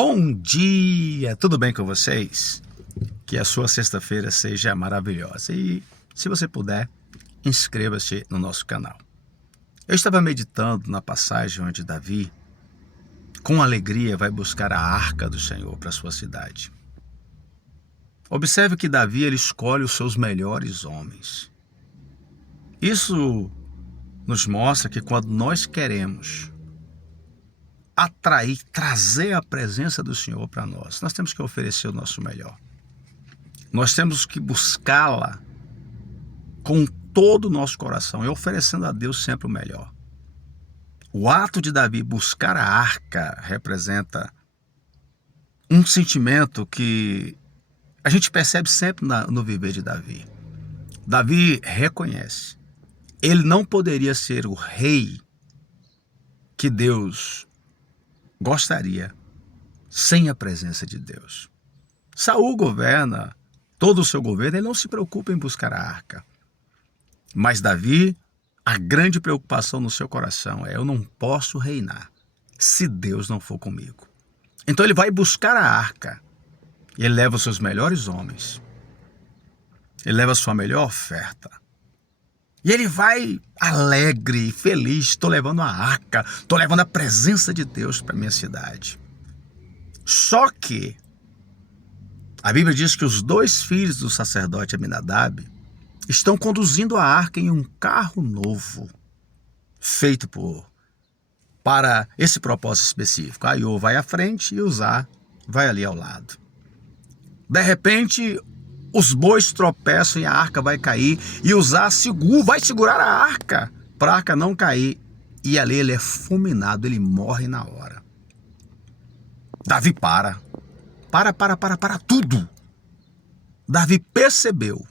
Bom dia, tudo bem com vocês? Que a sua sexta-feira seja maravilhosa e, se você puder, inscreva-se no nosso canal. Eu estava meditando na passagem onde Davi, com alegria, vai buscar a arca do Senhor para sua cidade. Observe que Davi ele escolhe os seus melhores homens. Isso nos mostra que quando nós queremos atrair, trazer a presença do Senhor para nós temos que oferecer o nosso melhor. Nós temos que buscá-la com todo o nosso coração e oferecendo a Deus sempre o melhor. O ato de Davi buscar a arca representa um sentimento que a gente percebe sempre no viver de Davi. Davi reconhece, ele não poderia ser o rei que Deus gostaria sem a presença de Deus. Saul governa todo o seu governo, ele não se preocupa em buscar a arca. Mas Davi, a grande preocupação no seu coração é: eu não posso reinar se Deus não for comigo. Então ele vai buscar a arca. E ele leva os seus melhores homens. Ele leva a sua melhor oferta. E ele vai alegre, feliz: estou levando a arca, estou levando a presença de Deus para minha cidade. Só que a Bíblia diz que os dois filhos do sacerdote Aminadab estão conduzindo a arca em um carro novo, feito para esse propósito específico. Aiô vai à frente e Uzá vai ali ao lado. De repente, os bois tropeçam e a arca vai cair, e Uzá vai segurar a arca para a arca não cair, e ali ele é fulminado, ele morre na hora. Davi para tudo. Davi percebeu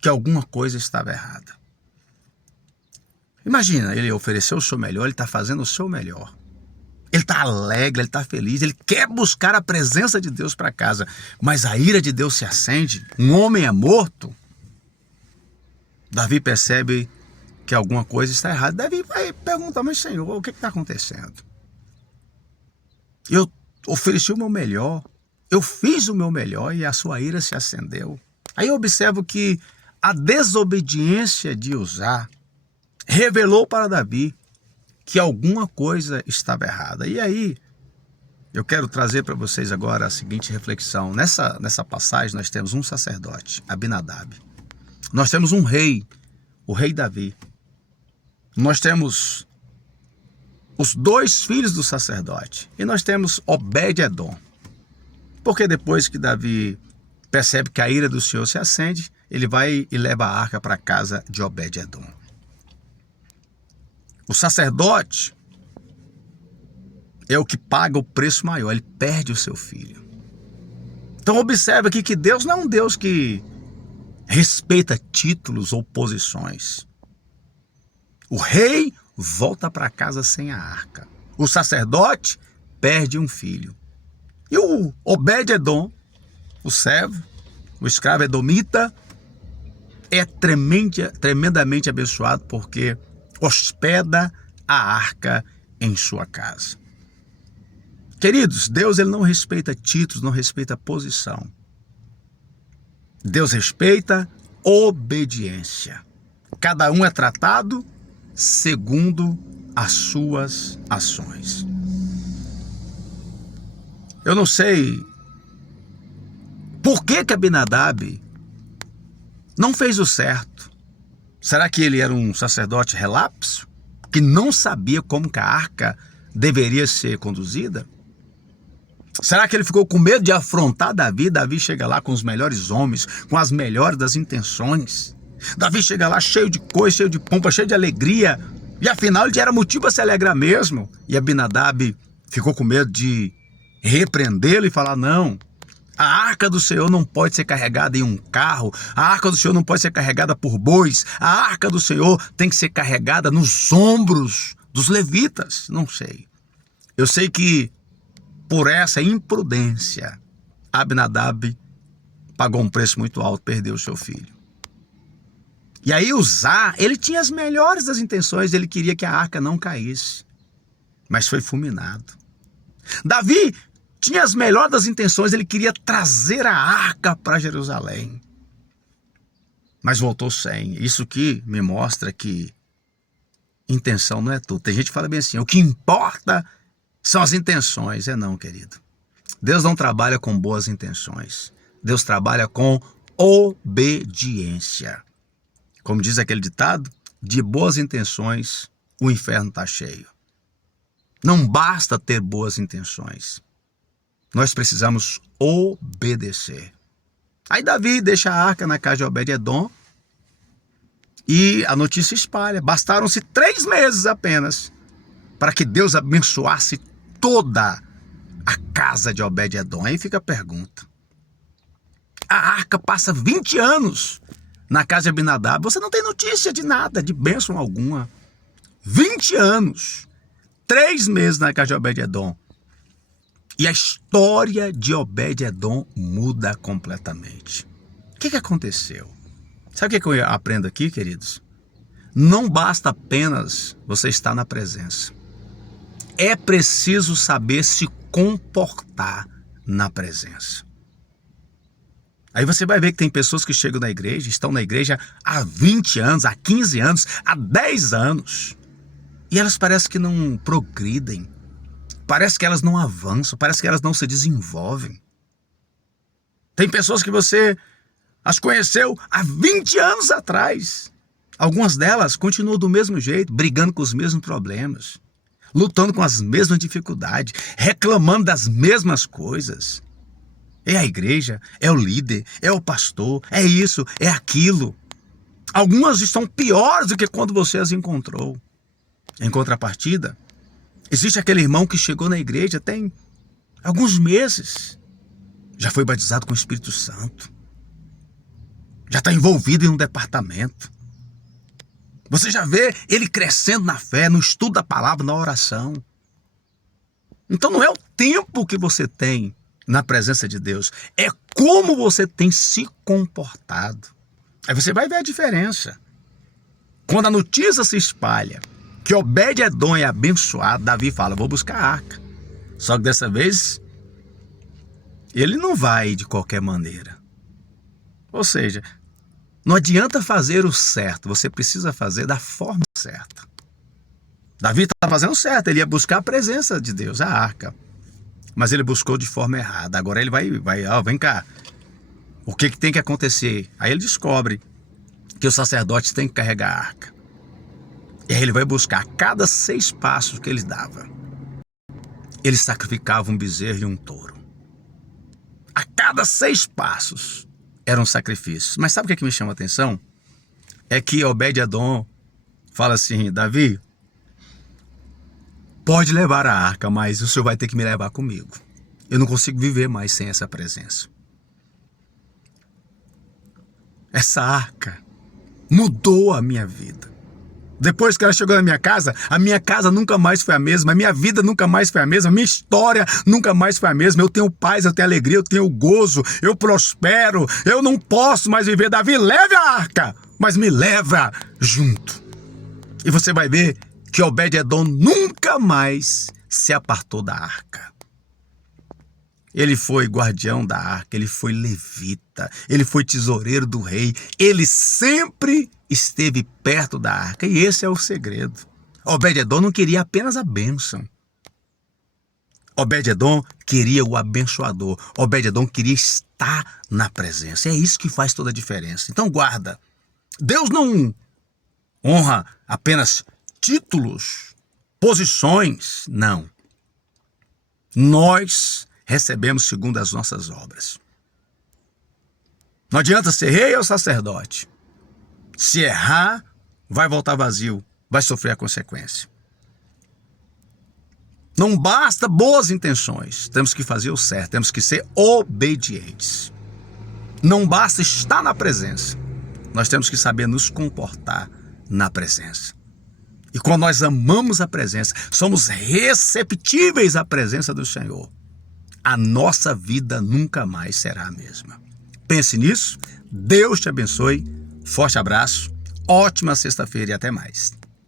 que alguma coisa estava errada. Imagina, ele ofereceu o seu melhor, ele está fazendo o seu melhor. Ele está alegre, ele está feliz, ele quer buscar a presença de Deus para casa. Mas a ira de Deus se acende, um homem é morto. Davi percebe que alguma coisa está errada. Davi vai perguntar: mas Senhor, o que está acontecendo? Eu ofereci o meu melhor, eu fiz o meu melhor e a sua ira se acendeu. Aí eu observo que a desobediência de Uzá revelou para Davi que alguma coisa estava errada. E aí, eu quero trazer para vocês agora a seguinte reflexão. Nessa passagem nós temos um sacerdote, Aminadab. Nós temos um rei, o rei Davi. Nós temos os dois filhos do sacerdote. E nós temos Obed-edom. Porque depois que Davi percebe que a ira do Senhor se acende, ele vai e leva a arca para a casa de Obed-edom. O sacerdote é o que paga o preço maior, ele perde o seu filho. Então observe aqui que Deus não é um Deus que respeita títulos ou posições. O rei volta para casa sem a arca. O sacerdote perde um filho. E o Obed-edom, o servo, o escravo edomita, é tremendamente abençoado porque hospeda a arca em sua casa. Queridos, Deus ele não respeita títulos, não respeita posição. Deus respeita obediência. Cada um é tratado segundo as suas ações. Eu não sei por que Aminadab não fez o certo. Será que ele era um sacerdote relapso, que não sabia como que a arca deveria ser conduzida? Será que ele ficou com medo de afrontar Davi? Davi chega lá com os melhores homens, com as melhores das intenções. Davi chega lá cheio de coisa, cheio de pompa, cheio de alegria. E afinal ele era motivo para se alegrar mesmo. E Aminadab ficou com medo de repreendê-lo e falar: não, a arca do Senhor não pode ser carregada em um carro. A arca do Senhor não pode ser carregada por bois. A arca do Senhor tem que ser carregada nos ombros dos levitas. Não sei. Eu sei que por essa imprudência, Aminadab pagou um preço muito alto, perdeu o seu filho. E aí Uzá, ele tinha as melhores das intenções, ele queria que a arca não caísse, mas foi fulminado. Davi tinha as melhores das intenções, ele queria trazer a arca para Jerusalém. Mas voltou sem. Isso que me mostra que intenção não é tudo. Tem gente que fala bem assim, o que importa são as intenções. É não, querido. Deus não trabalha com boas intenções. Deus trabalha com obediência. Como diz aquele ditado, de boas intenções o inferno está cheio. Não basta ter boas intenções. Nós precisamos obedecer. Aí Davi deixa a arca na casa de Obed-edom e a notícia espalha. Bastaram-se 3 meses apenas para que Deus abençoasse toda a casa de Obed-edom. Aí fica a pergunta. A arca passa 20 anos na casa de Abinadab. Você não tem notícia de nada, de bênção alguma. 20 anos. 3 meses na casa de Obed-edom. E a história de Obed-edom muda completamente. O que aconteceu? Sabe o que eu aprendo aqui, queridos? Não basta apenas você estar na presença. É preciso saber se comportar na presença. Aí você vai ver que tem pessoas que chegam na igreja, estão na igreja há 20 anos, há 15 anos, há 10 anos. E elas parecem que não progridem. Parece que elas não avançam, parece que elas não se desenvolvem. Tem pessoas que você as conheceu há 20 anos atrás. Algumas delas continuam do mesmo jeito, brigando com os mesmos problemas, lutando com as mesmas dificuldades, reclamando das mesmas coisas. É a igreja, é o líder, é o pastor, é isso, é aquilo. Algumas estão piores do que quando você as encontrou. Em contrapartida, existe aquele irmão que chegou na igreja tem alguns meses. Já foi batizado com o Espírito Santo. Já está envolvido em um departamento. Você já vê ele crescendo na fé, no estudo da palavra, na oração. Então não é o tempo que você tem na presença de Deus. É como você tem se comportado. Aí você vai ver a diferença. Quando a notícia se espalha que Obed-edom é abençoado, Davi fala, vou buscar a arca. Só que dessa vez, ele não vai de qualquer maneira. Ou seja, não adianta fazer o certo, você precisa fazer da forma certa. Davi está fazendo certo, ele ia buscar a presença de Deus, a arca. Mas ele buscou de forma errada. Agora ele vai, vem cá. O que tem que acontecer? Aí ele descobre que os sacerdotes têm que carregar a arca. E aí ele vai buscar. A cada 6 passos que ele dava, ele sacrificava um bezerro e um touro. A cada 6 passos eram sacrifícios. Mas sabe o que me chama a atenção? É que Obed-edom fala assim, Davi, pode levar a arca, mas o senhor vai ter que me levar comigo. Eu não consigo viver mais sem essa presença. Essa arca mudou a minha vida. Depois que ela chegou na minha casa nunca mais foi a mesma, a minha vida nunca mais foi a mesma, a minha história nunca mais foi a mesma. Eu tenho paz, eu tenho alegria, eu tenho gozo, eu prospero, eu não posso mais viver. Davi, leve a arca, mas me leva junto. E você vai ver que Obed-edom nunca mais se apartou da arca. Ele foi guardião da arca, ele foi levita, ele foi tesoureiro do rei, ele sempre esteve perto da arca, e esse é o segredo. Obed-edom não queria apenas a bênção. Obed-edom queria o abençoador. Obed-edom queria estar na presença. É isso que faz toda a diferença. Então guarda, Deus não honra apenas títulos, posições, não. Nós recebemos segundo as nossas obras. Não adianta ser rei ou sacerdote. Se errar, vai voltar vazio, vai sofrer a consequência. Não basta boas intenções, temos que fazer o certo, temos que ser obedientes. Não basta estar na presença, nós temos que saber nos comportar na presença. E quando nós amamos a presença, somos receptíveis à presença do Senhor, a nossa vida nunca mais será a mesma. Pense nisso, Deus te abençoe, forte abraço, ótima sexta-feira e até mais.